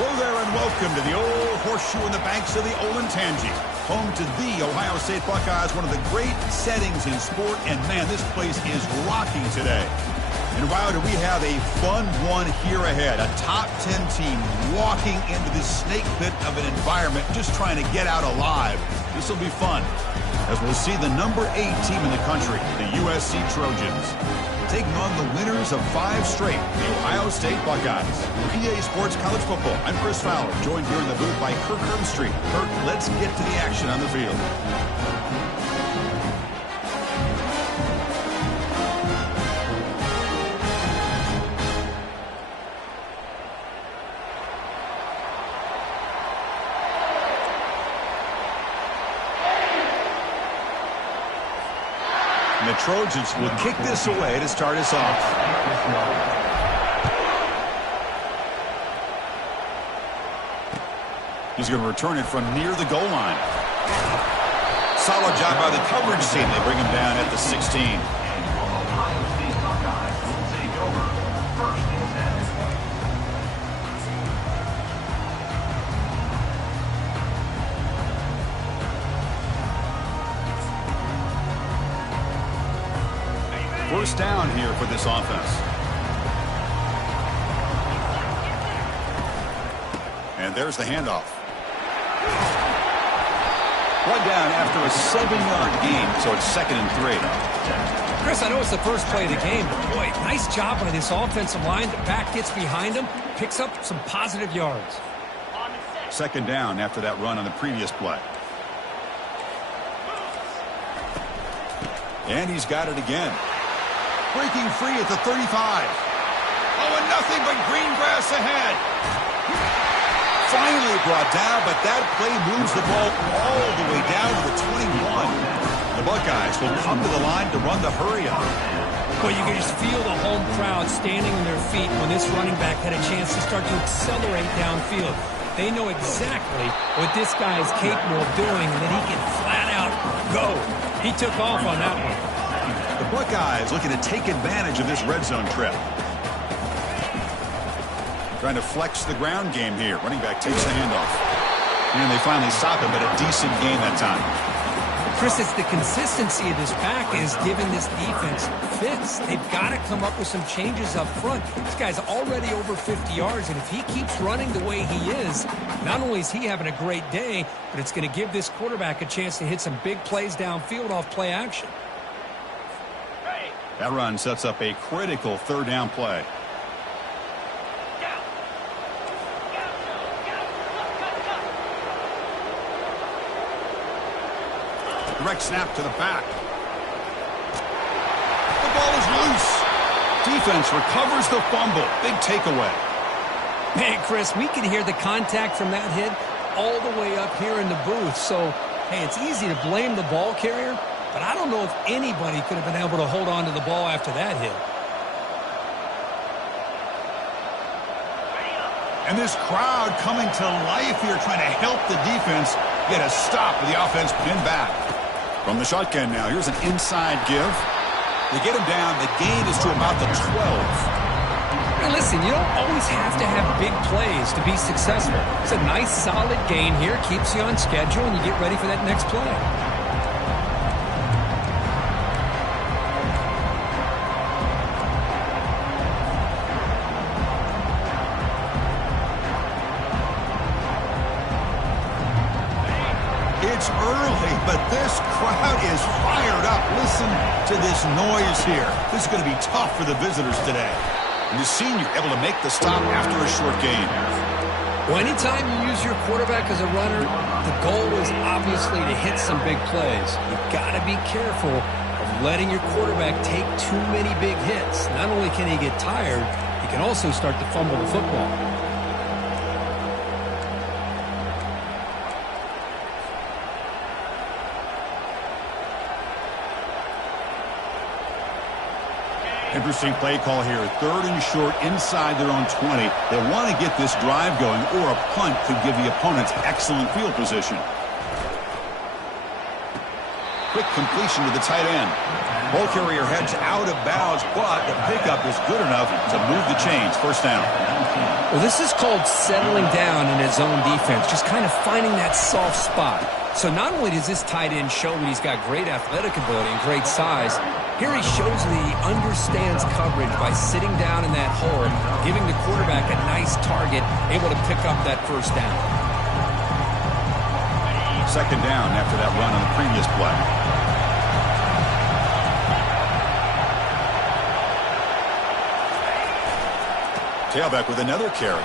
Hello there and welcome to the old horseshoe in the banks of the old Ncaa, home to the Ohio State Buckeyes, one of the great settings in sport, and man, this place is rocking today. And wow, do we have a fun one here ahead, a top 10 team walking into this snake pit of an environment, just trying to get out alive. This will be fun, as we'll see the number 8 team in the country, the USC Trojans, taking on the winners of 5 straight, the Ohio State Buckeyes. For EA Sports College Football, I'm Chris Fowler, joined here in the booth by Kirk Herbstreit. Kirk, let's get to the action on the field. And the Trojans will kick this away to start us off. He's going to return it from near the goal line. Solid job by the coverage team. They bring him down at the 16. First down here for this offense. And there's the handoff. One down after a 7-yard gain, so it's 2nd and 3. Chris, I know it's the first play of the game, but boy, nice job by this offensive line. The back gets behind him, picks up some positive yards. 2nd down after that run on the previous play. And he's got it again. Breaking free at the 35. Oh, and nothing but green grass ahead. Finally brought down, but that play moves the ball all the way down to the 21. The Buckeyes will come to the line to run the hurry up. Well, you can just feel the home crowd standing on their feet when this running back had a chance to start to accelerate downfield. They know exactly what this guy is capable of doing and that he can flat out go. He took off on that one. The Buckeyes looking to take advantage of this red zone trip. Trying to flex the ground game here. Running back takes the handoff. And they finally stop him, but a decent gain that time. Chris, it's the consistency of this back is giving this defense fits. They've got to come up with some changes up front. This guy's already over 50 yards, and if he keeps running the way he is, not only is he having a great day, but it's going to give this quarterback a chance to hit some big plays downfield off play action. That run sets up a critical 3rd down play. Direct snap to the back. The ball is loose. Defense recovers the fumble. Big takeaway. Man, Chris, we can hear the contact from that hit all the way up here in the booth. So, hey, it's easy to blame the ball carrier, but I don't know if anybody could have been able to hold on to the ball after that hit. And this crowd coming to life here, trying to help the defense get a stop with the offense pinned back. From the shotgun now, here's an inside give. They get him down. The gain is to about the 12. Hey, listen, you don't always have to have big plays to be successful. It's a nice, solid gain here. Keeps you on schedule, and you get ready for that next play. It's early, but this crowd is fired up. Listen to this noise here. This is going to be tough for the visitors today. And the senior able to make the stop after a short gain. Well, anytime you use your quarterback as a runner, the goal is obviously to hit some big plays. You've got to be careful of letting your quarterback take too many big hits. Not only can he get tired, he can also start to fumble the football. Interesting play call here. 3rd and short inside their own 20. They want to get this drive going, or a punt could give the opponents excellent field position. Quick completion to the tight end. Ball carrier heads out of bounds, but the pickup is good enough to move the chains. First down. Well, this is called settling down in his own defense, just kind of finding that soft spot. So not only does this tight end show that he's got great athletic ability and great size, here he shows that he understands coverage by sitting down in that hole, giving the quarterback a nice target, able to pick up that first down. Second down after that run on the previous play. Tailback with another carry.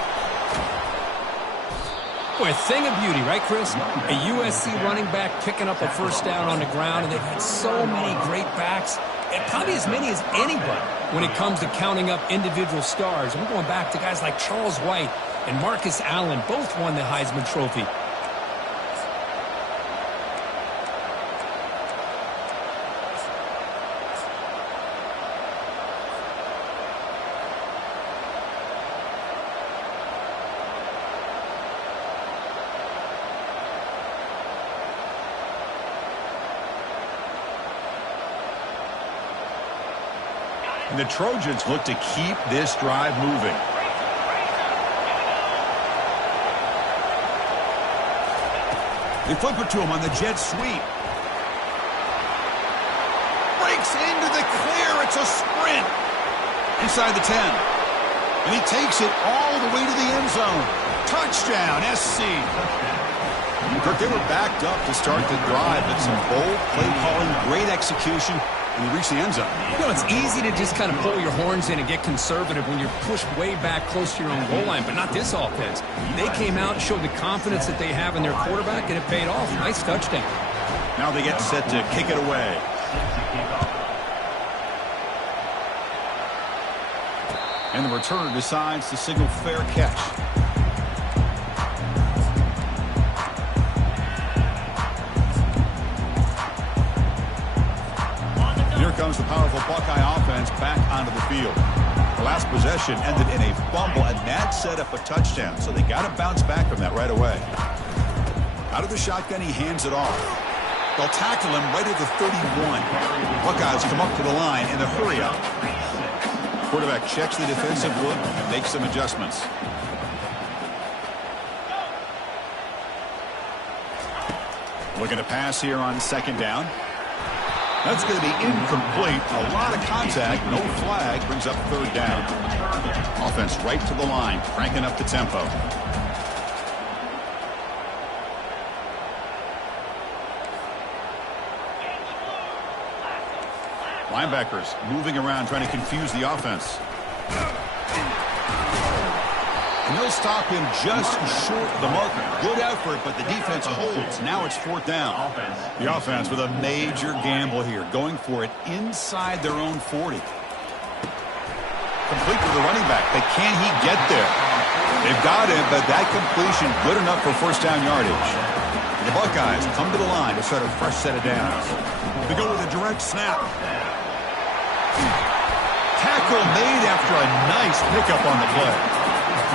Boy, a thing of beauty, right, Chris? A USC running back picking up a first down on the ground, and they've had so many great backs, and probably as many as anybody when it comes to counting up individual stars. I'm going back to guys like Charles White and Marcus Allen, both won the Heisman Trophy. And the Trojans look to keep this drive moving. They flip it to him on the jet sweep. Breaks into the clear. It's a sprint. Inside the 10. And he takes it all the way to the end zone. Touchdown, SC. Kirk, they were backed up to start the drive, but some bold play calling, great execution. And you reach the end zone. You know, it's easy to just kind of pull your horns in and get conservative when you're pushed way back close to your own goal line, but not this offense. They came out and showed the confidence that they have in their quarterback, and it paid off. Nice touchdown. Now they get set to kick it away. And the returner decides to signal fair catch. Comes the powerful Buckeye offense back onto the field. The last possession ended in a fumble, and that set up a touchdown, so they got to bounce back from that right away. Out of the shotgun, he hands it off. They'll tackle him right at the 31. Buckeyes come up to the line in a hurry-up. Quarterback checks the defensive look and makes some adjustments. Looking to pass here on second down. That's going to be incomplete. A lot of contact. No flag. Brings up third down. Offense right to the line. Cranking up the tempo. Linebackers moving around trying to confuse the offense. And they'll stop him just short of the marker. Good effort, but the defense holds. Now it's fourth down. The offense with a major gamble here, going for it inside their own 40. Complete to the running back, but can he get there? They've got him, but that completion good enough for first down yardage. The Buckeyes come to the line to start a fresh set of downs. They go with a direct snap. Tackle made after a nice pickup on the play.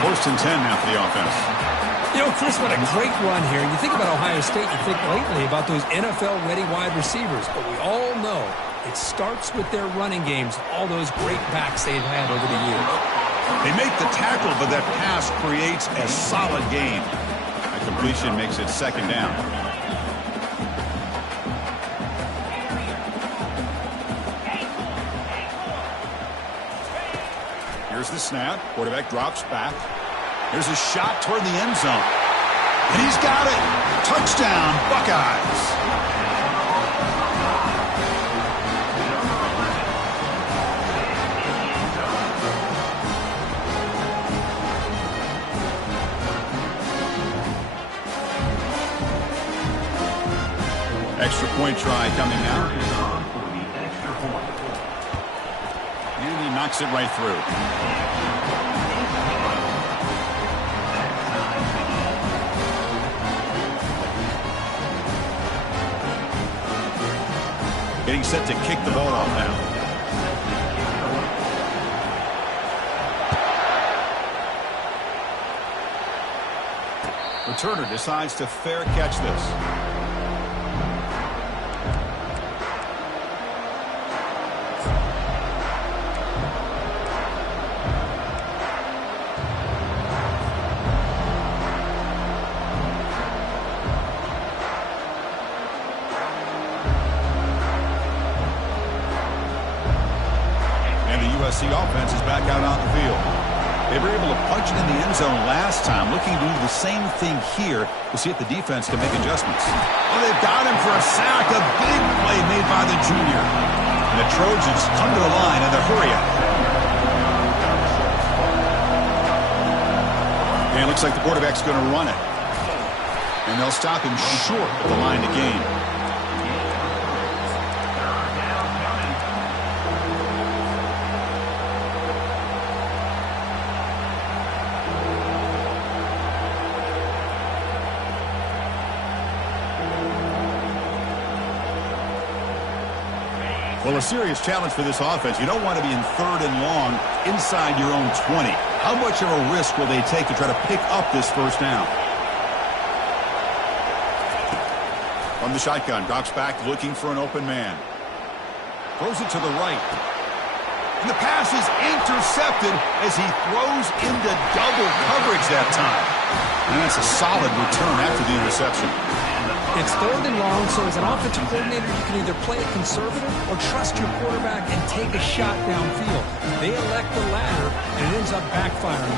First and 10 now for the offense. You know, Chris, what a great run here. You think about Ohio State, you think lately about those NFL-ready wide receivers. But we all know it starts with their running games, all those great backs they've had over the years. They make the tackle, but that pass creates a solid gain. A completion makes it second down. Here's the snap. Quarterback drops back. Here's a shot toward the end zone. And he's got it. Touchdown, Buckeyes. Extra point try coming now. And he knocks it right through. Getting set to kick the ball off now. Returner decides to fair catch this. And the USC offense is back out on the field. They were able to punch it in the end zone last time, looking to do the same thing here to see if the defense can make adjustments. Oh, they've got him for a sack. A big play made by the junior. And the Trojans come to the line in the hurry up. And it looks like the quarterback's going to run it. And they'll stop him short of the line to gain. Well, a serious challenge for this offense. You don't want to be in 3rd and long inside your own 20. How much of a risk will they take to try to pick up this first down? From the shotgun, drops back looking for an open man. Throws it to the right. And the pass is intercepted as he throws into double coverage that time. And that's a solid return after the interception. It's 3rd and long, so as an offensive coordinator, you can either play it conservative or trust your quarterback and take a shot downfield. They elect the latter, and it ends up backfiring.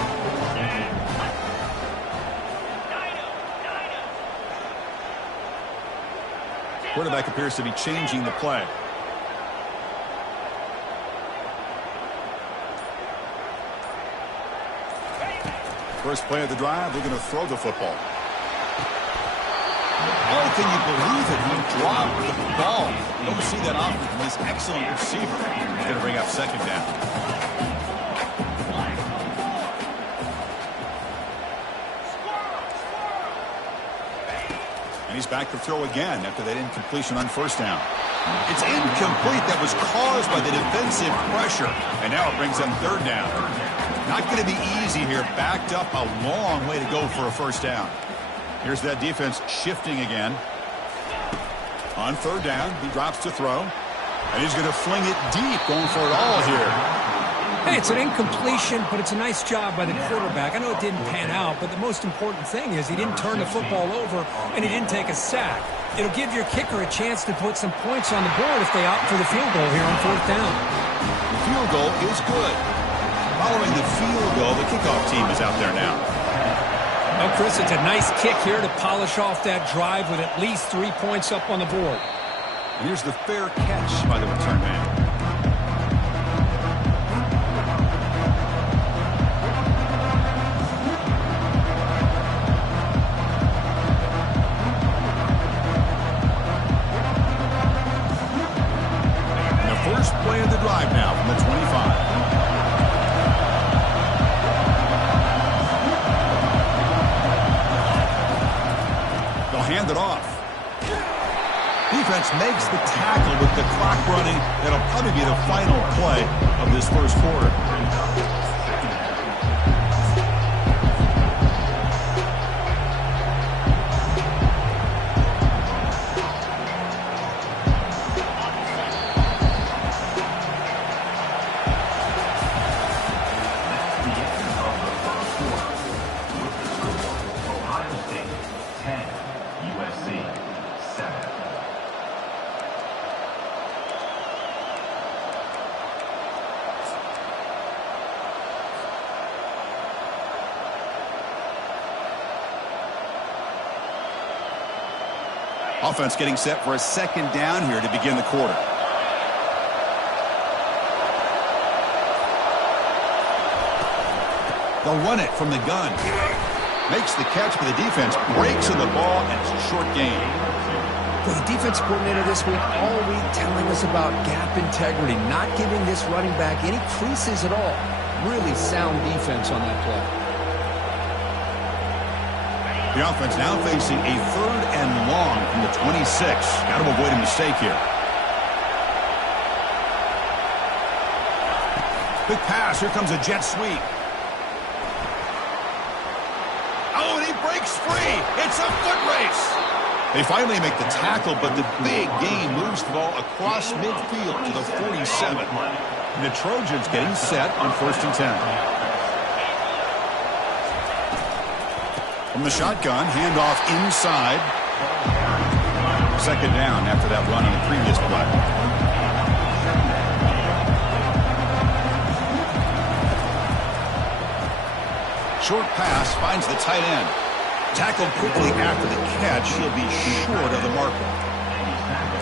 Quarterback appears to be changing the play. First play of the drive, they're going to throw the football. Oh, can you believe it? He dropped the ball. You don't see that often from this excellent receiver. He's going to bring up 2nd down. And he's back to throw again after that incompletion on 1st down. It's incomplete. That was caused by the defensive pressure. And now it brings them 3rd down. Not going to be easy here. Backed up a long way to go for a 1st down. Here's that defense shifting again. On 3rd down, he drops to throw. And he's going to fling it deep, going for it all here. Hey, it's an incompletion, but it's a nice job by the quarterback. I know it didn't pan out, but the most important thing is he didn't turn the football over, and he didn't take a sack. It'll give your kicker a chance to put some points on the board if they opt for the field goal here on 4th down. The field goal is good. Following the field goal, the kickoff team is out there now. Oh, Chris, it's a nice kick here to polish off that drive with at least 3 points up on the board. And here's the fair catch by the return man. And the first play of the drive now from the 25. Hand it off. Defense makes the tackle with the clock running. That'll probably be the final play of this first quarter. Offense getting set for a 2nd down here to begin the quarter. They'll run it from the gun. Makes the catch, but the defense breaks in the ball, and it's a short gain. The defense coordinator this week all week telling us about gap integrity, not giving this running back any creases at all. Really sound defense on that play. The offense now facing a 3rd and long from the 26. Got to avoid a mistake here. Big pass. Here comes a jet sweep. Oh, and he breaks free. It's a foot race. They finally make the tackle, but the big gain moves the ball across midfield to the 47. And the Trojans getting set on 1st and 10. From the shotgun, handoff inside. 2nd down after that run on the previous play. Short pass finds the tight end. Tackled quickly after the catch. He'll be short of the marker.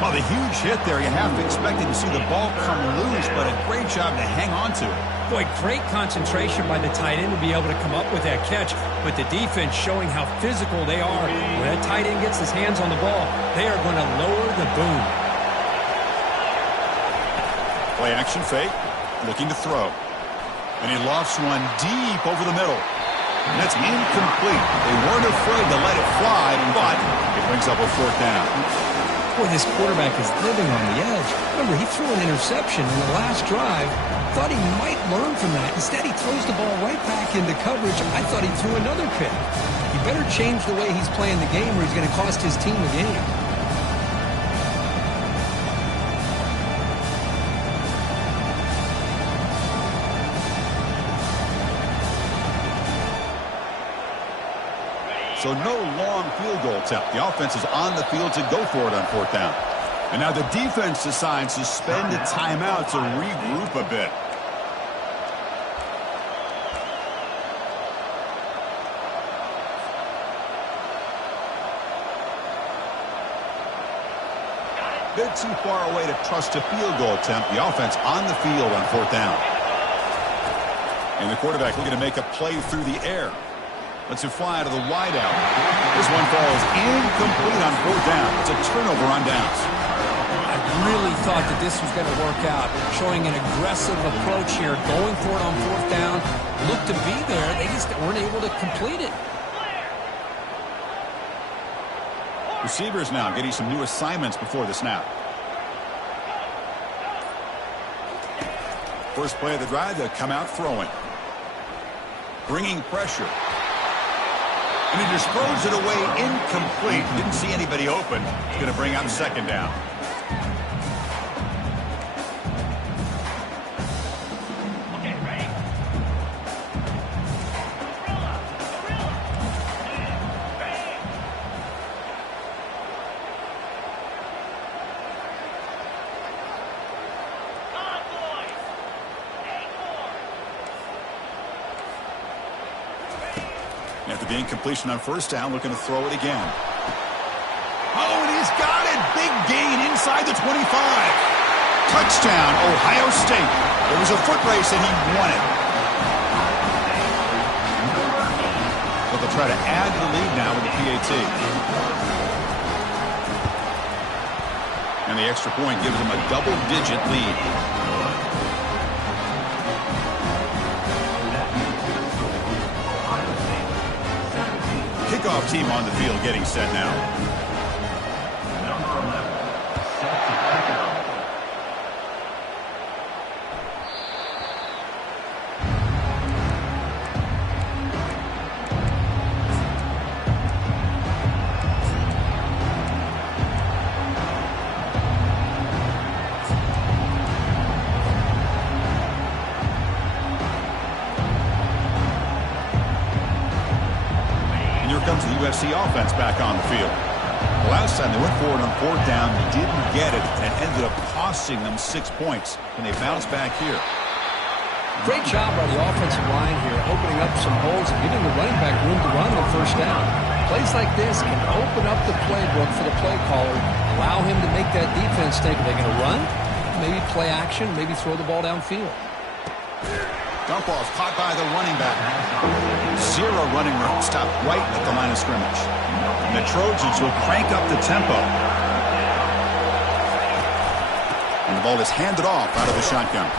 Well, the huge hit there. You half expected to see the ball come loose, but a great job to hang on to it. Boy, great concentration by the tight end to be able to come up with that catch, but the defense showing how physical they are. When that tight end gets his hands on the ball, they are going to lower the boom. Play action fake, looking to throw. And he lofts one deep over the middle. And that's incomplete. They weren't afraid to let it fly, but it brings up a 4th down. Boy, this quarterback is living on the edge. Remember, he threw an interception in the last drive. Thought he might learn from that. Instead, he throws the ball right back into coverage. I thought he threw another pick. He better change the way he's playing the game or he's going to cost his team the game. So no long field goal attempt. The offense is on the field to go for it on 4th down. And now the defense decides to spend a timeout to regroup a bit. Bit too far away to trust a field goal attempt. The offense on the field on 4th down. And the quarterback looking to make a play through the air. Lets it fly to the wideout. This one falls incomplete on 4th down. It's a turnover on downs. I really thought that this was going to work out. Showing an aggressive approach here. Going for it on 4th down. Looked to be there. They just weren't able to complete it. Receivers now getting some new assignments before the snap. First play of the drive, they'll come out throwing. Bringing pressure. And he just throws it away incomplete. Didn't see anybody open. He's going to bring up 2nd down. After the incompletion on 1st down, looking to throw it again. Oh, and he's got it. Big gain inside the 25. Touchdown, Ohio State. It was a foot race, and he won it. But they'll try to add to the lead now with the PAT. And the extra point gives them a double-digit lead. Kickoff team on the field getting set now. Comes the USC offense back on the field. The last time they went forward on 4th down, they didn't get it, and it ended up costing them 6 points. And they bounced back here. Great job by the offensive line here, opening up some holes and giving the running back room to run on 1st down. Plays like this can open up the playbook for the play caller, allow him to make that defense think, are they going to run? Maybe play action, maybe throw the ball downfield. Dump off caught by the running back. 0 running room stopped right at the line of scrimmage. And the Trojans will crank up the tempo. And the ball is handed off out of the shotgun.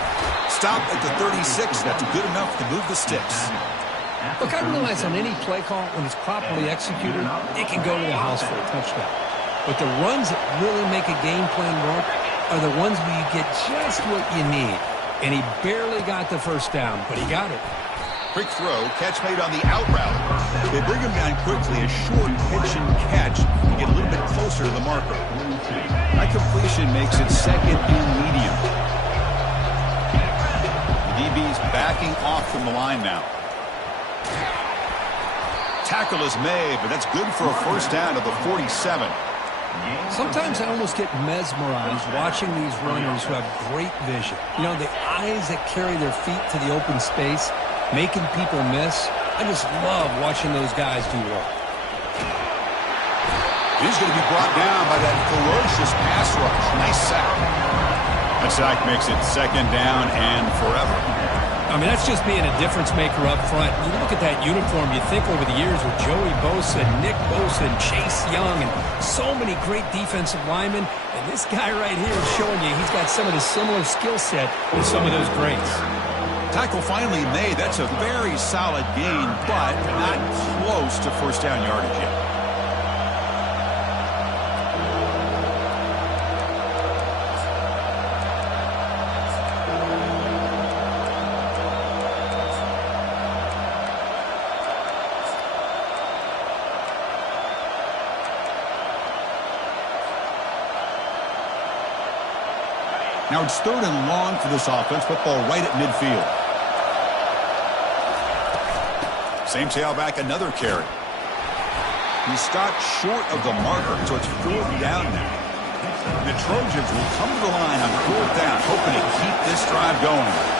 Stop at the 36. That's good enough to move the sticks. Look, I realize on any play call, when it's properly executed, it can go to the house for a touchdown. But the runs that really make a game plan work are the ones where you get just what you need. And he barely got the 1st down, but he got it. Quick throw, catch made on the out route. They bring him down quickly, a short pitch and catch to get a little bit closer to the marker. That completion makes it 2nd and medium. The DB's backing off from the line now. Tackle is made, but that's good for a 1st down to the 47. Sometimes I almost get mesmerized watching these runners who have great vision. You know, the eyes that carry their feet to the open space, making people miss. I just love watching those guys do work. He's going to be brought down by that ferocious pass rush. Nice sack. That sack makes it 2nd down and forever. I mean, that's just being a difference maker up front. You look at that uniform, you think over the years with Joey Bosa, Nick Bosa, and Chase Young, and so many great defensive linemen. And this guy right here is showing you he's got some of the similar skill set with some of those greats. Tackle finally made. That's a very solid gain, but not close to first down yardage yet. Now it's 3rd and long for this offense. Football right at midfield. Same tailback, another carry. He stopped short of the marker, so it's 4th down now. The Trojans will come to the line on 4th down, hoping to keep this drive going.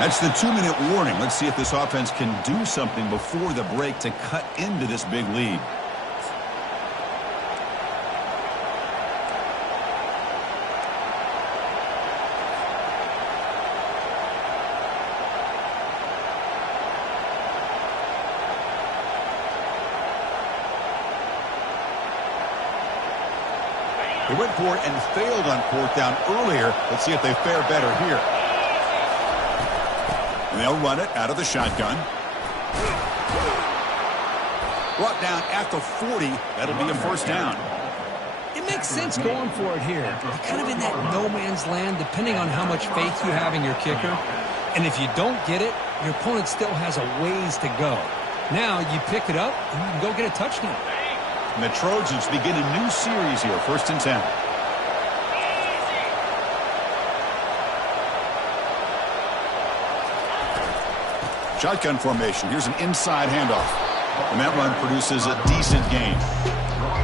That's the 2-minute warning. Let's see if this offense can do something before the break to cut into this big lead. They went for it and failed on 4th down earlier. Let's see if they fare better here. And they'll run it out of the shotgun. Brought down at the 40. That'll be a first down. It makes sense going for it here. You're kind of in that no man's land depending on how much faith you have in your kicker. And if you don't get it, your opponent still has a ways to go. Now you pick it up and you can go get a touchdown. And the Trojans begin a new series here. 1st and 10. Shotgun formation. Here's an inside handoff. And that run produces a decent gain.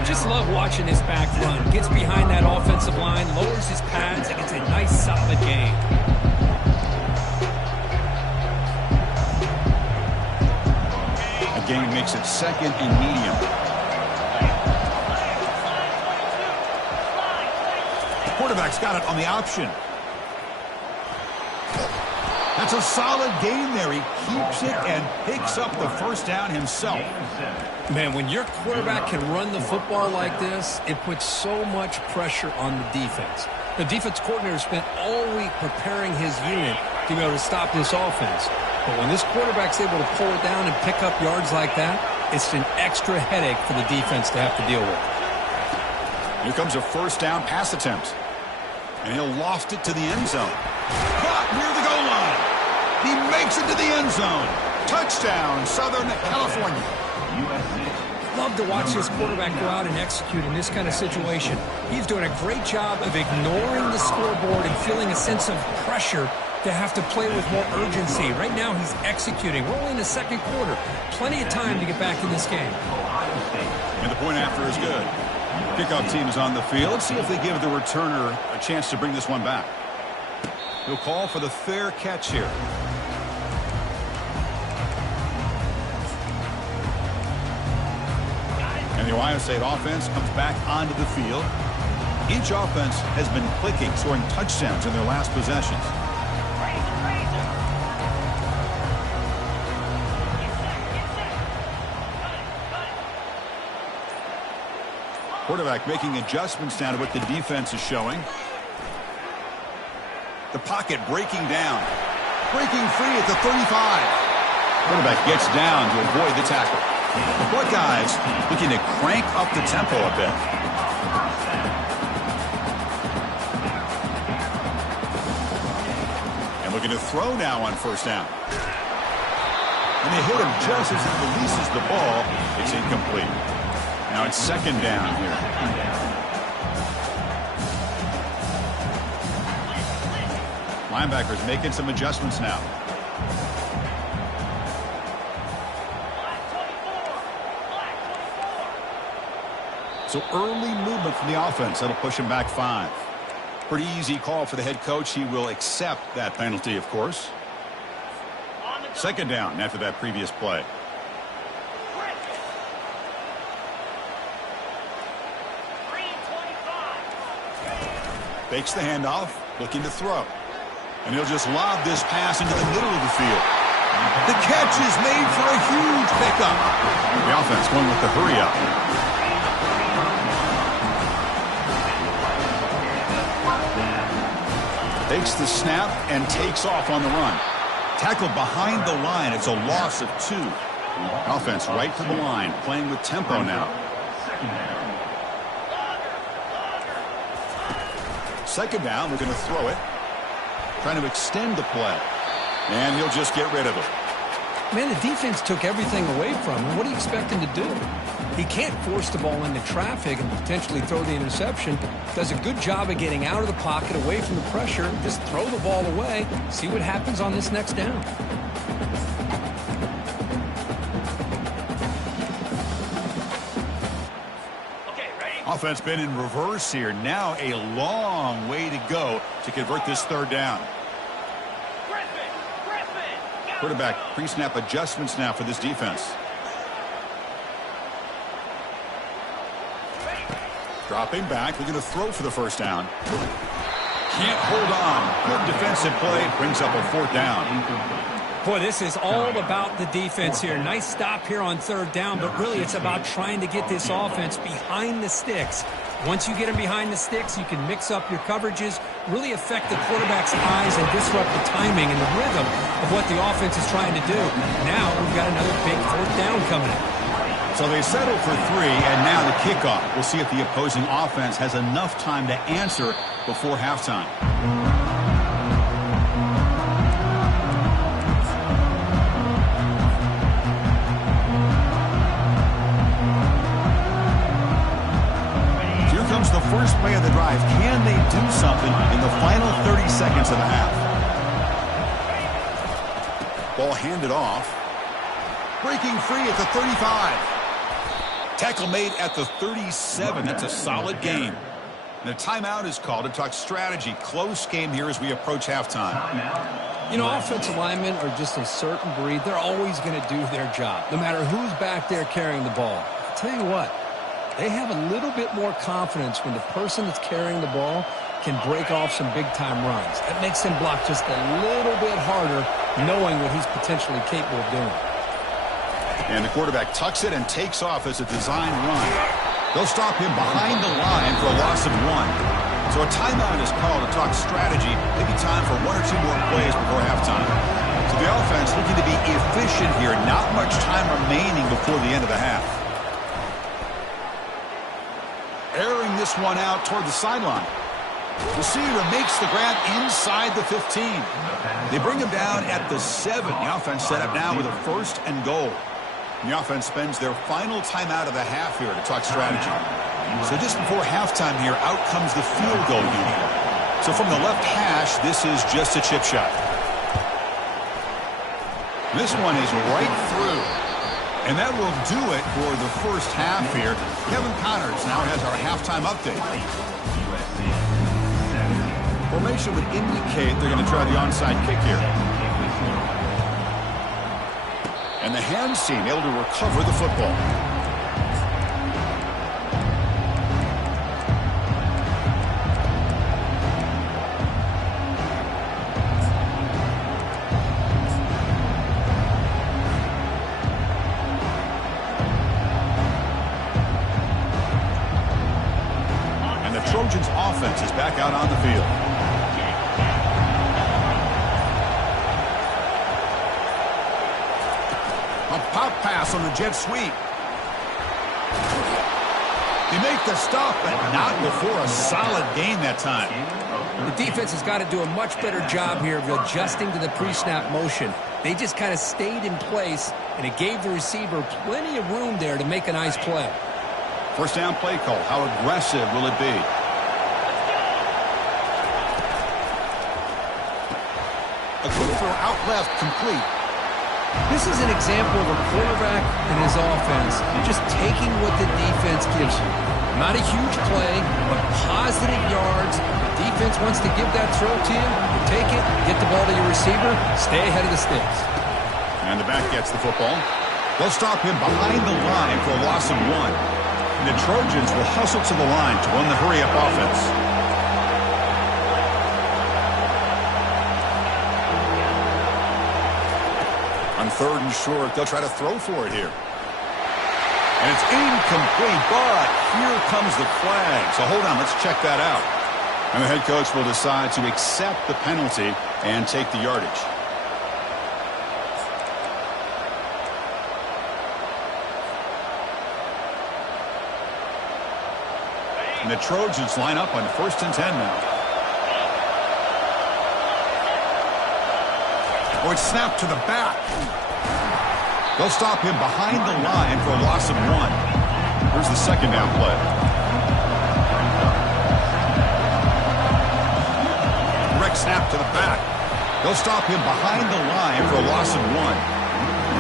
Just love watching this back run. Gets behind that offensive line, lowers his pads, and gets a nice solid gain. A gain makes it 2nd and medium. The quarterback's got it on the option. That's a solid gain there. He keeps it and picks up the first down himself. Man, when your quarterback can run the football like this, it puts so much pressure on the defense. The defense coordinator spent all week preparing his unit to be able to stop this offense. But when this quarterback's able to pull it down and pick up yards like that, it's an extra headache for the defense to have to deal with. Here comes a first down pass attempt. And he'll loft it to the end zone. Caught near the goal line. He makes it to the end zone. Touchdown, Southern California. Love to watch this quarterback go out and execute in this kind of situation. He's doing a great job of ignoring the scoreboard and feeling a sense of pressure to have to play with more urgency. Right now he's executing. We're only in the 2nd quarter. Plenty of time to get back in this game. And the point after is good. Kickoff team is on the field. Let's see if they give the returner a chance to bring this one back. He'll call for the fair catch here. And the Ohio State offense comes back onto the field. Each offense has been clicking, scoring touchdowns in their last possessions. Quarterback making adjustments now to what the defense is showing. The pocket breaking down. Breaking free at the 35. Quarterback gets down to avoid the tackle. The Buckeyes looking to crank up the tempo a bit. And looking to throw now on first down. And they hit him just as he releases the ball. It's incomplete. Now it's 2nd down here. Linebackers making some adjustments now. So early movement from the offense. That'll push him back 5. Pretty easy call for the head coach. He will accept that penalty, of course. Second down after that previous play. Fakes the handoff, looking to throw. And he'll just lob this pass into the middle of the field. The catch is made for a huge pickup. The offense going with the hurry up. Takes the snap and takes off on the run. Tackled behind the line. It's a loss of 2. Offense right to the line, playing with tempo now. Second down, we're going to throw it. Trying to extend the play. And he'll just get rid of it. Man, the defense took everything away from him. What do you expect him to do? He can't force the ball into traffic and potentially throw the interception. Does a good job of getting out of the pocket, away from the pressure. Just throw the ball away. See what happens on this next down. Offense been in reverse here. Now a long way to go to convert this third down. Quarterback pre-snap adjustments now for this defense. Dropping back, looking to throw for the first down. Can't hold on. Good defensive play, brings up a 4th down. Boy, this is all about the defense here. Nice stop here on 3rd down, but really it's about trying to get this offense behind the sticks. Once you get them behind the sticks, you can mix up your coverages, really affect the quarterback's eyes and disrupt the timing and the rhythm of what the offense is trying to do. Now we've got another big 4th down coming up. So they settle for 3, and now the kickoff. We'll see if the opposing offense has enough time to answer before halftime. The first play of the drive. Can they do something in the final 30 seconds of the half? Ball handed off. Breaking free at the 35. Tackle made at the 37. That's a solid gain. And a timeout is called to talk strategy. Close game here as we approach halftime. You know, offensive linemen are just a certain breed. They're always going to do their job, no matter who's back there carrying the ball. I'll tell you what. They have a little bit more confidence when the person that's carrying the ball can break off some big-time runs. That makes him block just a little bit harder, knowing what he's potentially capable of doing. And the quarterback tucks it and takes off as a design run. They'll stop him behind the line for a loss of 1. So a timeout is called to talk strategy. Maybe time for 1 or 2 more plays before halftime. So the offense looking to be efficient here. Not much time remaining before the end of the half. Airing this one out toward the sideline. Receiver makes the grab inside the 15. They bring him down at the 7. The offense set up now with a 1st and goal. And the offense spends their final timeout of the half here to talk strategy. So just before halftime here, out comes the field goal unit. So from the left hash, this is just a chip shot. This one is right through. And that will do it for the first half here. Kevin Connors now has our halftime update. Formation would indicate they're going to try the onside kick here. And the hands team able to recover the football. Trojans offense is back out on the field. A pop pass on the jet sweep. They make the stop, but not before a solid gain that time. The defense has got to do a much better job here of adjusting to the pre-snap motion. They just kind of stayed in place, and it gave the receiver plenty of room there to make a nice play. First down play call. How aggressive will it be? A quick throw out left, complete. This is an example of a quarterback and his offense just taking what the defense gives you. Not a huge play, but positive yards. The defense wants to give that throw to you. You take it, get the ball to your receiver, stay ahead of the sticks. And the back gets the football. They'll stop him behind the line for a loss of 1. And the Trojans will hustle to the line to run the hurry-up offense. On 3rd and short, they'll try to throw for it here. And it's incomplete, but here comes the flag. So hold on, let's check that out. And the head coach will decide to accept the penalty and take the yardage. And the Trojans line up on 1st and 10 now. Oh, it's snapped to the back. They'll stop him behind the line for a loss of 1. Here's the 2nd down play. Direct snap to the back. They'll stop him behind the line for a loss of 1.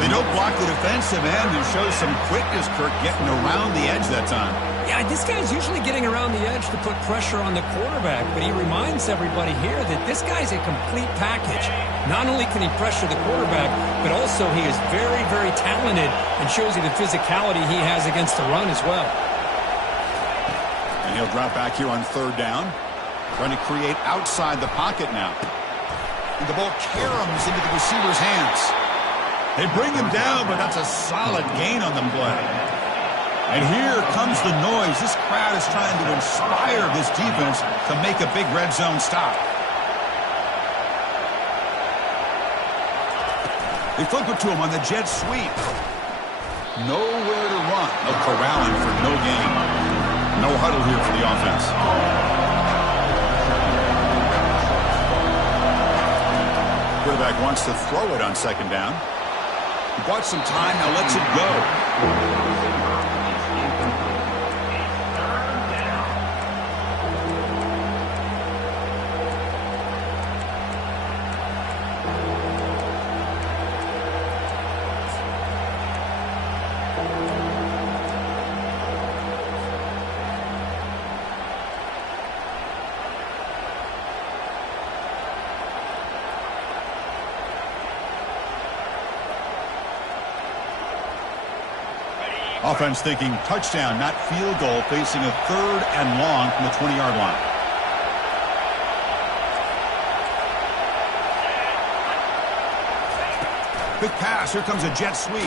They don't block the defensive end and show some quickness, Kirk, getting around the edge that time. Yeah, this guy's usually getting around the edge to put pressure on the quarterback, but he reminds everybody here that this guy's a complete package. Not only can he pressure the quarterback, but also he is very, very talented and shows you the physicality he has against the run as well. And he'll drop back here on 3rd down, trying to create outside the pocket now. And the ball caroms into the receiver's hands. They bring him down, but that's a solid gain on the play. And here comes the noise. This crowd is trying to inspire this defense to make a big red zone stop. They flip it to him on the jet sweep. Nowhere to run. No corralling for no gain. No huddle here for the offense. Quarterback wants to throw it on 2nd down. He bought some time, now lets it go. Offense thinking touchdown, not field goal, facing a 3rd and long from the 20-yard line. Quick pass. Here comes a jet sweep.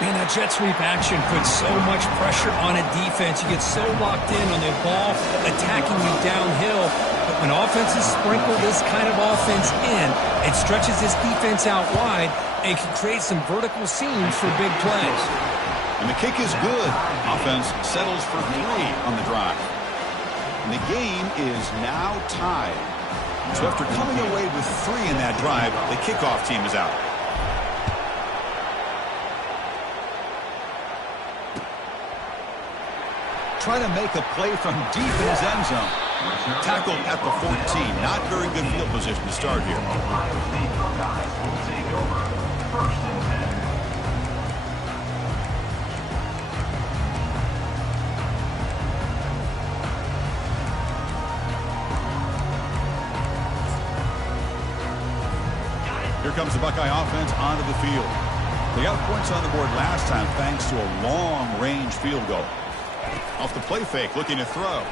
Man, that jet sweep action puts so much pressure on a defense. You get so locked in on the ball attacking you downhill. But when offenses sprinkle this kind of offense in, it stretches this defense out wide and can create some vertical seams for big plays. And the kick is good. Offense settles for 3 on the drive. And the game is now tied. So after coming away with 3 in that drive, the kickoff team is out. Trying to make a play from deep in his end zone. Tackled at the 14. Not very good field position to start here. Here comes the Buckeye offense onto the field. They got points on the board last time thanks to a long-range field goal. Off the play fake, looking to throw.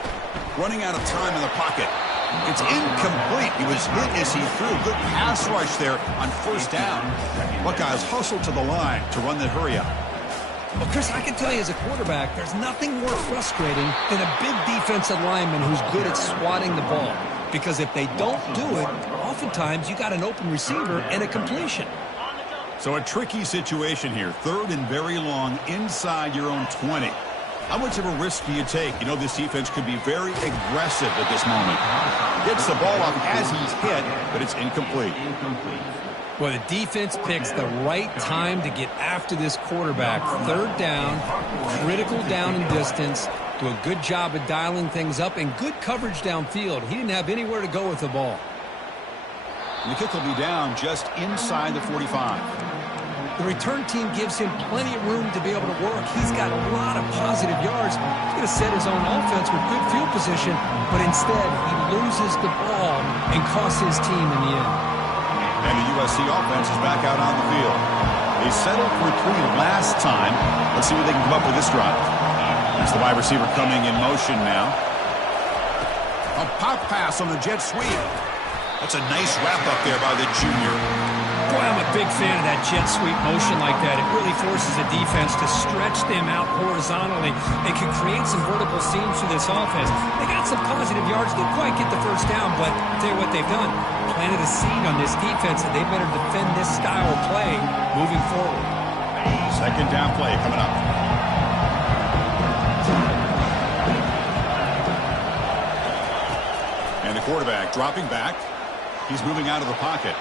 Running out of time in the pocket. It's incomplete. He was hit as he threw. Good pass rush there on 1st down. Buckeyes hustle to the line to run the hurry-up. Well, Chris, I can tell you as a quarterback, there's nothing more frustrating than a big defensive lineman who's good at swatting the ball. Because if they don't do it, oftentimes you got an open receiver and a completion. So a tricky situation here. 3rd and very long inside your own 20. How much of a risk do you take? You know this defense could be very aggressive at this moment. Gets the ball up as he's hit, but it's incomplete. Well, the defense picks the right time to get after this quarterback. 3rd down, critical down and distance. Do a good job of dialing things up and good coverage downfield. He didn't have anywhere to go with the ball. And the kick will be down just inside the 45. The return team gives him plenty of room to be able to work. He's got a lot of positive yards. He's going to set his own offense with good field position, but instead he loses the ball and costs his team in the end. And the USC offense is back out on the field. They settled for 3 last time. Let's see what they can come up with this drive. There's the wide receiver coming in motion now. A pop pass on the jet sweep. That's a nice wrap-up there by the junior. Boy, I'm a big fan of that jet sweep motion like that. It really forces a defense to stretch them out horizontally. It can create some vertical seams for this offense. They got some positive yards. Didn't quite get the first down, but I'll tell you what they've done. Planted a seed on this defense, and they better defend this style of play moving forward. Second down play coming up. And the quarterback dropping back. He's moving out of the pocket.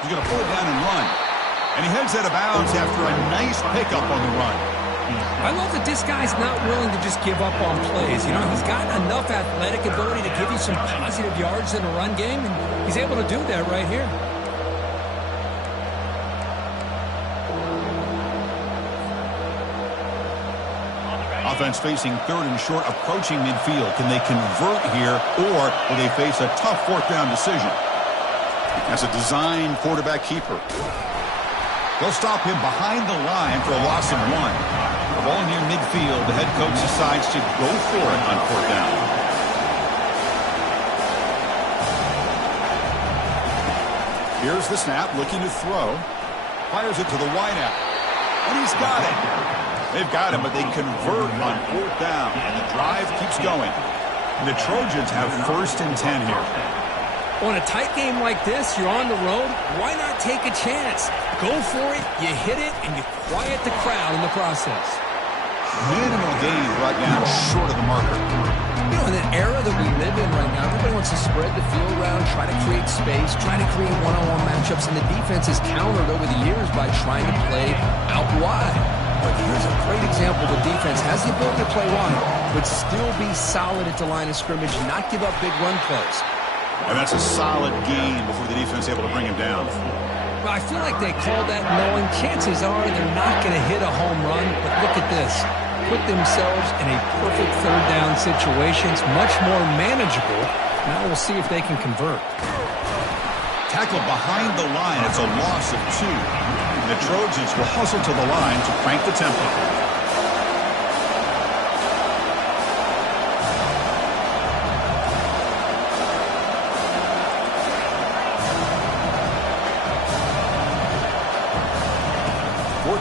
He's going to pull it down and run. And he heads out of bounds after a nice pickup on the run. I love that this guy's not willing to just give up on plays. You know, he's got enough athletic ability to give you some positive yards in a run game, and he's able to do that right here. Offense facing 3rd and short, approaching midfield. Can they convert here, or will they face a tough 4th down decision? That's a design quarterback keeper. They'll stop him behind the line for a loss of 1. The ball near midfield. The head coach decides to go for it on 4th down. Here's the snap, looking to throw. Fires it to the wideout. And he's got it. They've got him, but they convert on 4th down. And the drive keeps going. And the Trojans have 1st and 10 here. On a tight game like this, you're on the road, why not take a chance? Go for it, you hit it, and you quiet the crowd in the process. Minimal gain brought down short of the marker. You know, in the era that we live in right now, everybody wants to spread the field around, try to create space, try to create one-on-one matchups, and the defense has countered over the years by trying to play out wide. But here's a great example. The defense has the ability to play wide, but still be solid at the line of scrimmage and not give up big run plays. And that's a solid gain before the defense is able to bring him down. Well, I feel like they call that knowing chances are they're not going to hit a home run, but look at this. Put themselves in a perfect 3rd down situation. It's much more manageable. Now we'll see if they can convert. Tackled behind the line. It's a loss of 2. And the Trojans will hustle to the line to crank the tempo.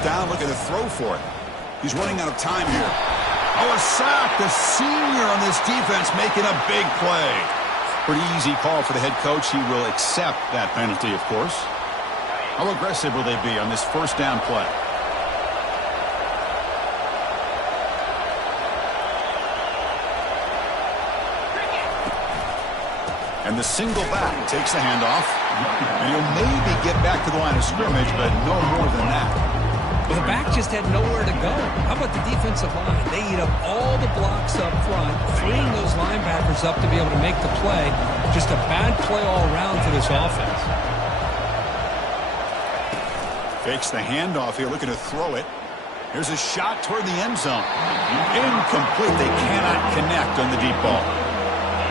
Down, looking to throw for it. He's running out of time here. Oh, a sack. The senior on this defense making a big play. Pretty easy call for the head coach. He will accept that penalty, of course. How aggressive will they be on this 1st down play? And the single back takes the handoff. And he'll maybe get back to the line of scrimmage, but no more than that. Well, the back just had nowhere to go. How about the defensive line? They eat up all the blocks up front, freeing those linebackers up to be able to make the play. Just a bad play all around for this offense. Fakes the handoff here, looking to throw it. Here's a shot toward the end zone. Incomplete. They cannot connect on the deep ball.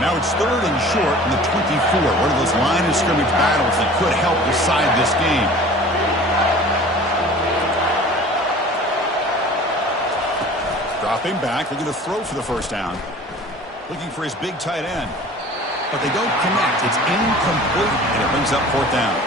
Now it's 3rd and short in the 24. One of those line of scrimmage battles that could help decide this game. Dropping back, looking to throw for the 1st down. Looking for his big tight end. But they don't connect. It's incomplete, and it brings up 4th down.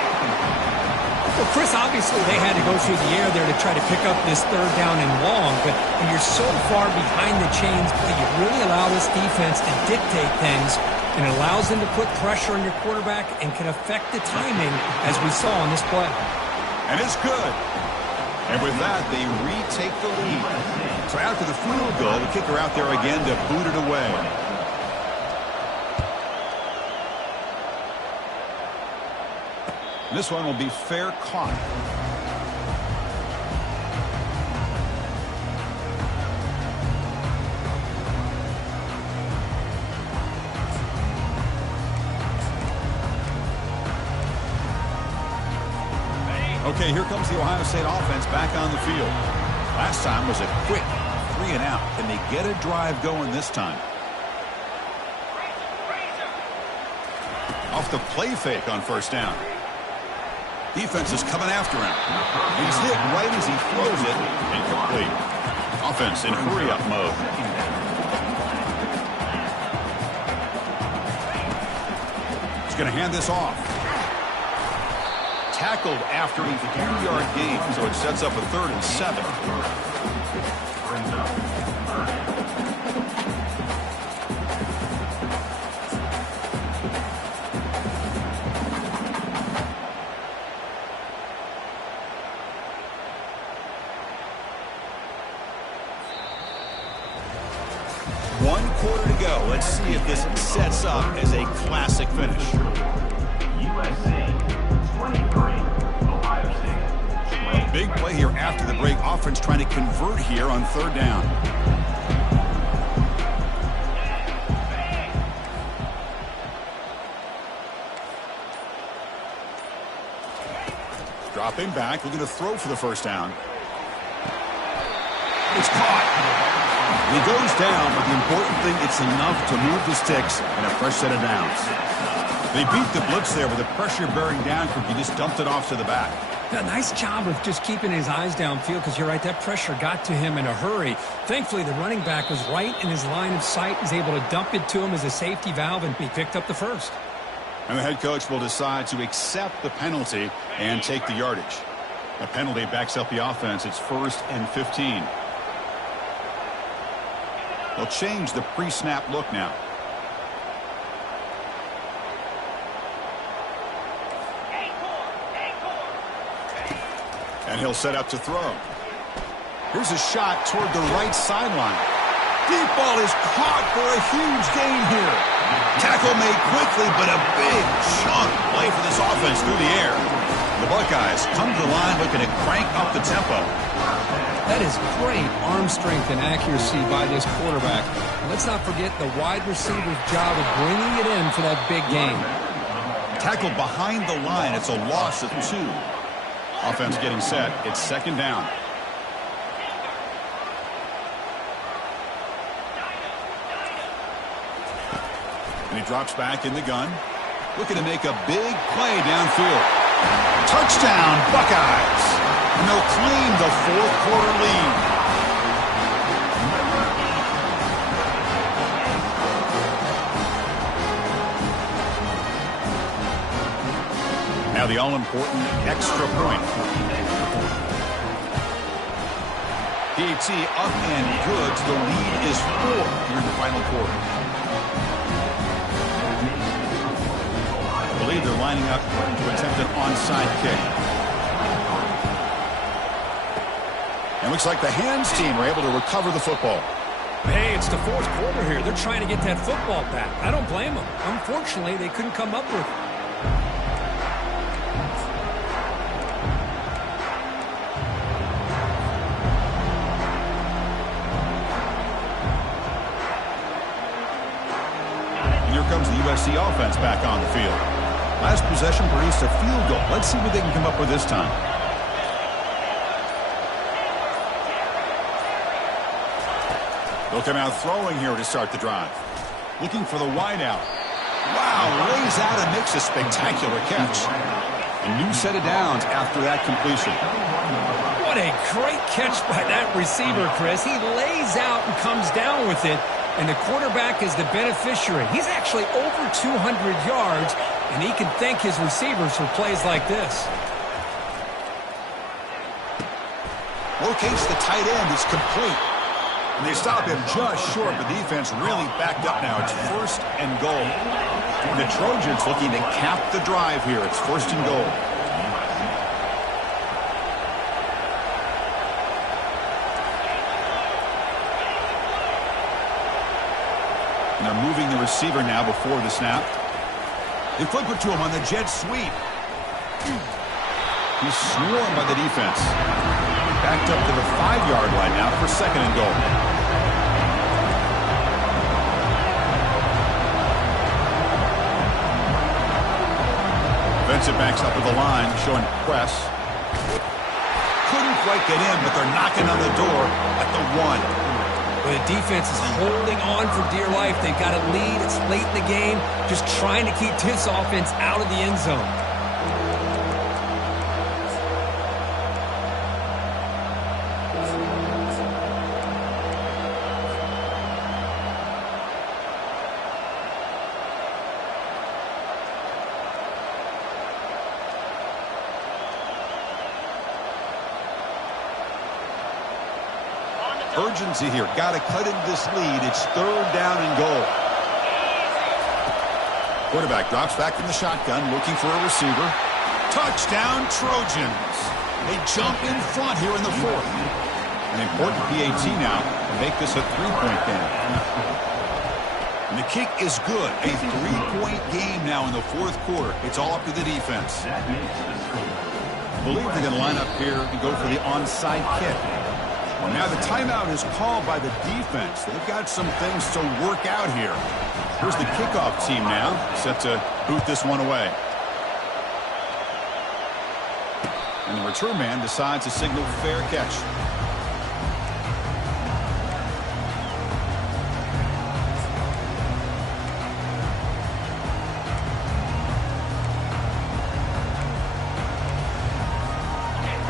Well, Chris, obviously they had to go through the air there to try to pick up this 3rd down and long, but when you're so far behind the chains, you really allow this defense to dictate things, and it allows them to put pressure on your quarterback and can affect the timing, as we saw on this play. And it's good. And with that, they retake the lead. So after the field goal, the kicker out there again to boot it away. This one will be fair caught. Okay, here comes the Ohio State offense back on the field. Last time was a quick 3 and out. Can they get a drive going this time? Off the play fake on first down. Defense is coming after him. He's hit right as he throws it. Incomplete. Offense in hurry-up mode. He's going to hand this off. Tackled after a 3-yard gain, so it sets up a 3rd and 7. One quarter to go. Let's see if this sets up as a classic finish. A big play here after the break. Offense trying to convert here on 3rd down. Dropping back, looking to throw for the first down. It's caught. He goes down, but the important thing, it's enough to move the sticks and a fresh set of downs. They beat the blitz there with the pressure bearing down. He just dumped it off to the back. Yeah, nice job of just keeping his eyes downfield, because you're right, that pressure got to him in a hurry. Thankfully, the running back was right in his line of sight. He's able to dump it to him as a safety valve, and he picked up the first. And the head coach will decide to accept the penalty and take the yardage. A penalty backs up the offense. It's 1st and 15. They'll change the pre-snap look now. And he'll set up to throw. Here's a shot toward the right sideline. Deep ball is caught for a huge gain here. Tackle made quickly, but a big chunk play for this offense through the air. The Buckeyes come to the line looking to crank up the tempo. That is great arm strength and accuracy by this quarterback. And let's not forget the wide receiver's job of bringing it in for that big gain. Tackled behind the line. It's a loss of 2. Offense getting set. It's 2nd down. And he drops back in the gun. Looking to make a big play downfield. Touchdown, Buckeyes. And they'll claim the 4th quarter lead. Now the all-important extra point. PAT up and good. The lead is 4 here in the final quarter. I believe they're lining up to attempt an onside kick. And looks like the hands team were able to recover the football. Hey, it's the 4th quarter here. They're trying to get that football back. I don't blame them. Unfortunately, they couldn't come up with it. And here comes the USC offense back on the field. Last possession produced a field goal. Let's see what they can come up with this time. They'll come out throwing here to start the drive. Looking for the wideout. Wow, lays out and makes a spectacular catch. A new set of downs after that completion. What a great catch by that receiver, Chris. He lays out and comes down with it, and the quarterback is the beneficiary. He's actually over 200 yards, and he can thank his receivers for plays like this. Locates the tight end. It's complete. And they stop him just short, but the defense really backed up now. It's 1st and goal. The Trojans looking to cap the drive here. It's 1st and goal. And they're moving the receiver now before the snap. They flip it to him on the jet sweep. He's swarmed by the defense. Backed up to the 5-yard line now for 2nd and goal. Defensive backs up at the line, showing press. Couldn't quite get in, but they're knocking on the door at the 1. Well, the defense is holding on for dear life. They've got a lead. It's late in the game. Just trying to keep this offense out of the end zone. Urgency here. Got to cut into this lead. It's 3rd down and goal. Quarterback drops back in the shotgun, looking for a receiver. Touchdown, Trojans. They jump in front here in the 4th. An important PAT now to make this a 3-point game. And the kick is good. A 3-point game now in the 4th quarter. It's all up to the defense. I believe they're going to line up here and go for the onside kick. Now the timeout is called by the defense. They've got some things to work out here. Here's the kickoff team now, set to boot this one away. And the return man decides to signal fair catch.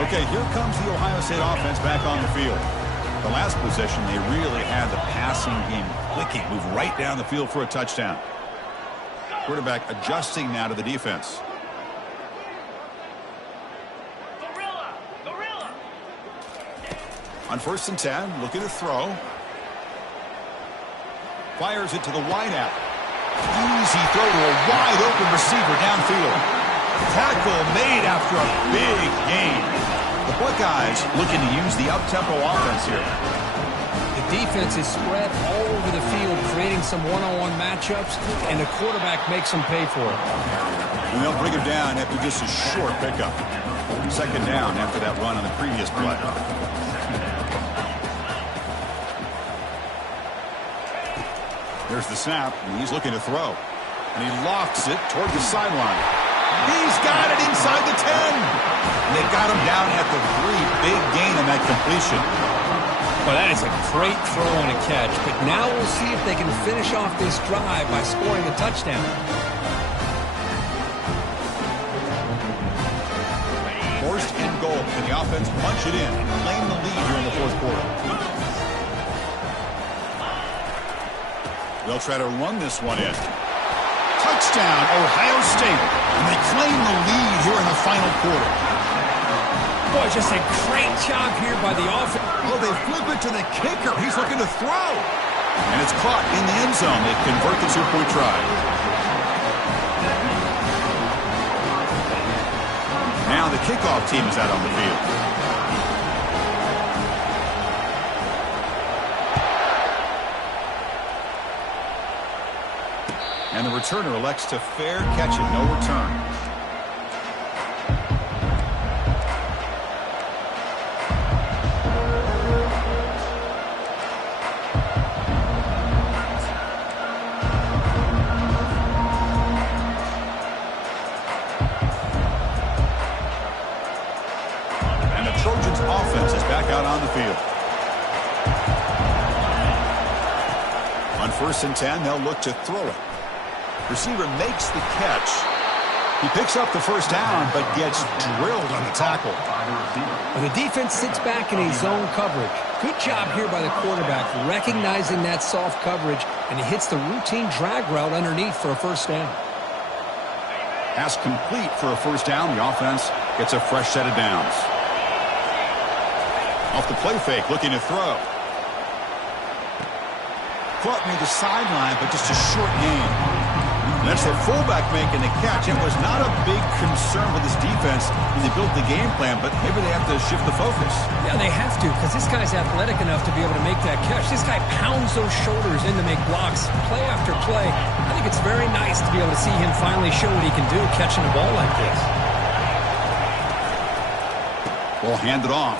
Okay, here comes the Ohio State offense back on the field. The last possession, they really had the passing game clicking. Move right down the field for a touchdown. Quarterback adjusting now to the defense. On 1st and 10, looking to throw. Fires it to the wideout. Easy throw to a wide open receiver downfield. Tackle made after a big gain. The Buckeyes looking to use the up-tempo offense here. The defense is spread all over the field, creating some one-on-one matchups, and the quarterback makes them pay for it. And they'll bring him down after just a short pickup. 2nd down after that run on the previous play. There's the snap, and he's looking to throw. And he lofts it toward the sideline. He's got it inside the 10. And they got him down at the 3. Big gain on that completion. Well, that is a great throw and a catch. But now we'll see if they can finish off this drive by scoring a touchdown. Forced and goal. Can the offense punch it in and claim the lead here in the 4th quarter? They'll try to run this one in. Touchdown, Ohio State. And they claim the lead here in the final quarter. Boy, just a great job here by the offense. Oh, they flip it to the kicker. He's looking to throw. And it's caught in the end zone. They convert the 2-point try. Now the kickoff team is out on the field. And the returner elects to fair catch it, no return. And the Trojans' offense is back out on the field. On 1st and 10, they'll look to throw it. Receiver makes the catch. He picks up the 1st down, but gets drilled on the tackle. And the defense sits back in a zone coverage. Good job here by the quarterback, recognizing that soft coverage, and he hits the routine drag route underneath for a 1st down. Pass complete for a 1st down. The offense gets a fresh set of downs. Off the play fake, looking to throw. Caught near the sideline, but just a short gain. That's the fullback making the catch. It was not a big concern with this defense when they built the game plan, but maybe they have to shift the focus. Yeah, they have to, because this guy's athletic enough to be able to make that catch. This guy pounds those shoulders in to make blocks play after play. I think it's very nice to be able to see him finally show what he can do catching a ball like this. Ball handed off.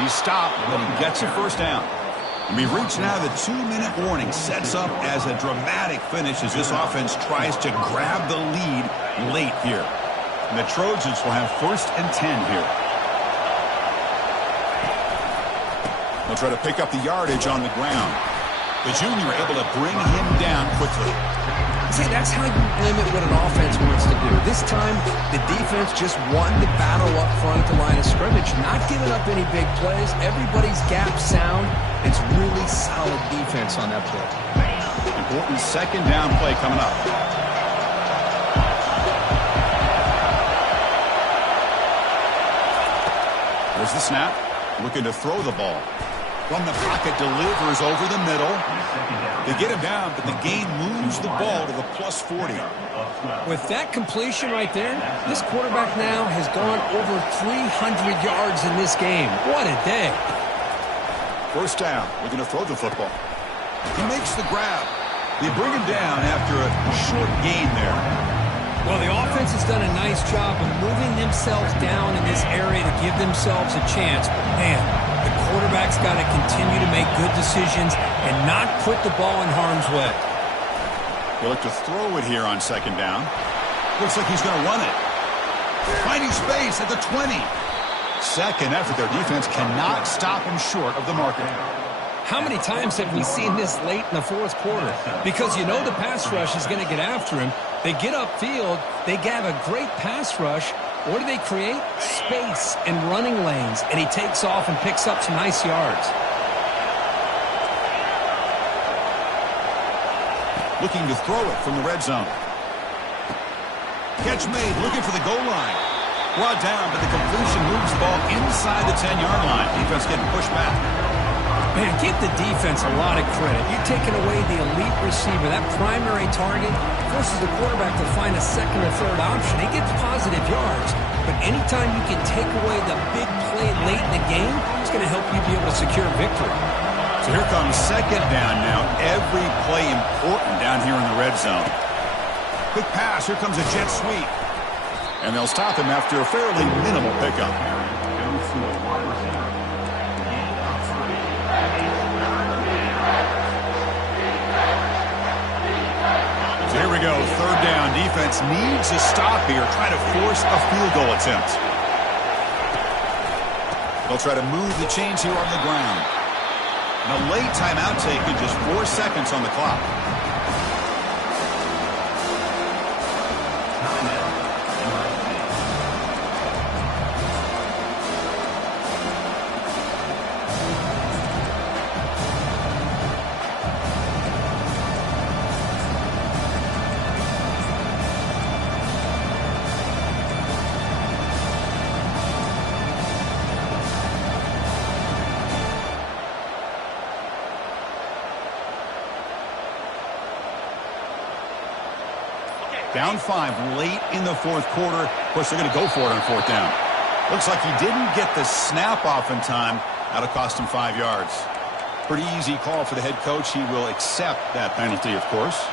He's stopped, but he gets a 1st down. We've reached now the 2-minute warning. Sets up as a dramatic finish as this offense tries to grab the lead late here. And the Trojans will have 1st and 10 here. They'll try to pick up the yardage on the ground. The junior able to bring him down quickly. See, that's how you limit what an offense wants to do. This time, the defense just won the battle up front at the line of scrimmage, not giving up any big plays. Everybody's gap sound. It's really solid defense on that play. Important 2nd down play coming up. There's the snap. Looking to throw the ball. From the pocket, delivers over the middle. They get him down, but the gain moves the ball to the +40. With that completion right there, this quarterback now has gone over 300 yards in this game. What a day. 1st down. Looking to throw the football. He makes the grab. They bring him down after a short gain there. Well, the offense has done a nice job of moving themselves down in this area to give themselves a chance. But, man, the quarterback's got to continue to make good decisions and not put the ball in harm's way. He'll look to throw it here on 2nd down. Looks like he's going to run it. Finding space at the 20. Second effort. Their defense cannot stop him short of the marker. How many times have we seen this late in the 4th quarter? Because you know the pass rush is going to get after him. They get upfield. They have a great pass rush. What do they create? Space and running lanes. And he takes off and picks up some nice yards. Looking to throw it from the red zone. Catch made. Looking for the goal line. Brought down, but the completion moves the ball inside the 10-yard line. Defense getting pushed back. Man, give the defense a lot of credit. You're taking away the elite receiver. That primary target forces the quarterback to find a 2nd or 3rd option. He gets positive yards. But anytime you can take away the big play late in the game, it's going to help you be able to secure victory. So here comes 2nd down now. Every play important down here in the red zone. Quick pass. Here comes a jet sweep. And they'll stop him after a fairly minimal pickup. So here we go. 3rd down. Defense needs a stop here, trying to force a field goal attempt. They'll try to move the chains here on the ground. And a late timeout taken, just 4 seconds on the clock. Down 5 late in the 4th quarter. Of course, they're going to go for it on 4th down. Looks like he didn't get the snap off in time. That'll cost him 5 yards. Pretty easy call for the head coach. He will accept that penalty, of course.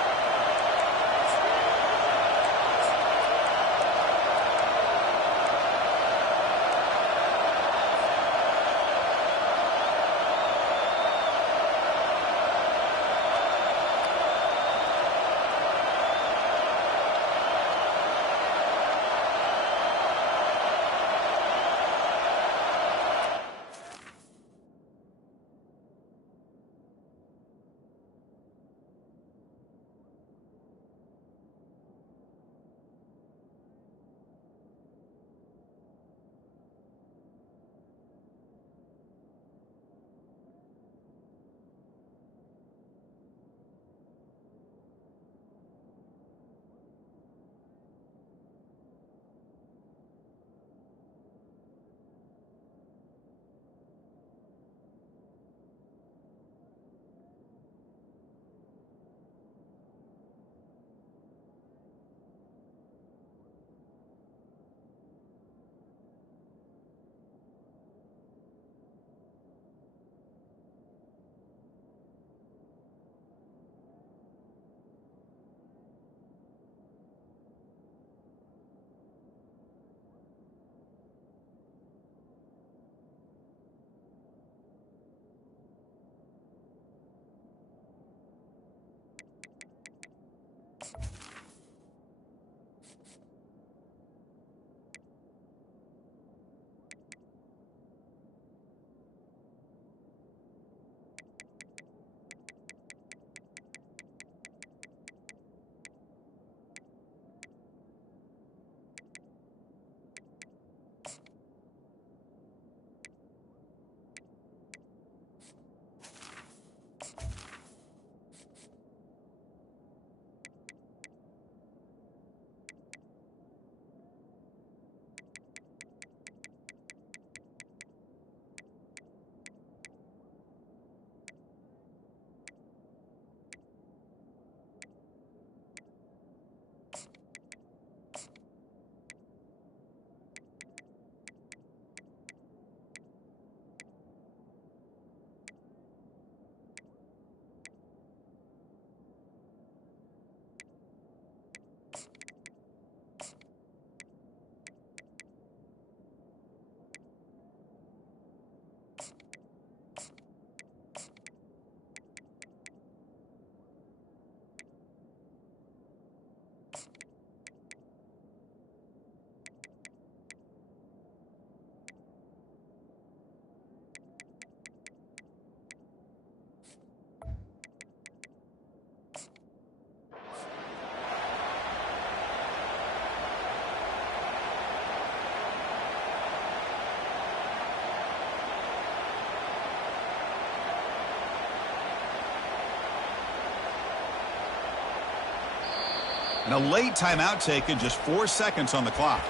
And a late timeout taken, just 4 seconds on the clock.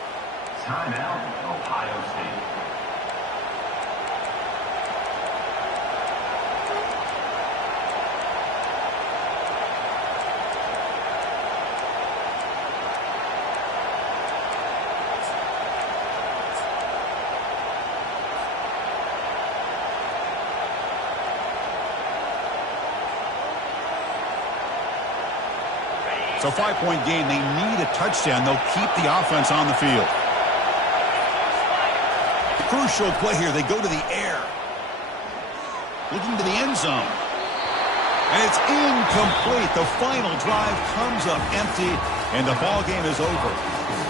Timeout, Ohio State. So 5-point game, they need a touchdown. They'll keep the offense on the field. Crucial play here. They go to the air. Looking to the end zone. And it's incomplete. The final drive comes up empty, and the ball game is over.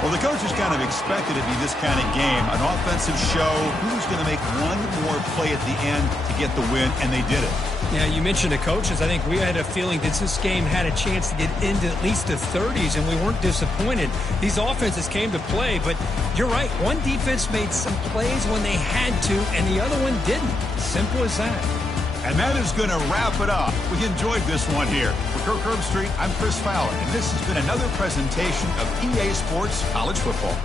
Well, the coaches kind of expected it to be this kind of game. An offensive show. Who's going to make one more play at the end to get the win, and they did it. Yeah, you mentioned the coaches. I think we had a feeling that this game had a chance to get into at least the 30s, and we weren't disappointed. These offenses came to play, but you're right. One defense made some plays when they had to, and the other one didn't. Simple as that. And that is going to wrap it up. We enjoyed this one here. For Kirk Herbstreit, I'm Chris Fowler, and this has been another presentation of EA Sports College Football.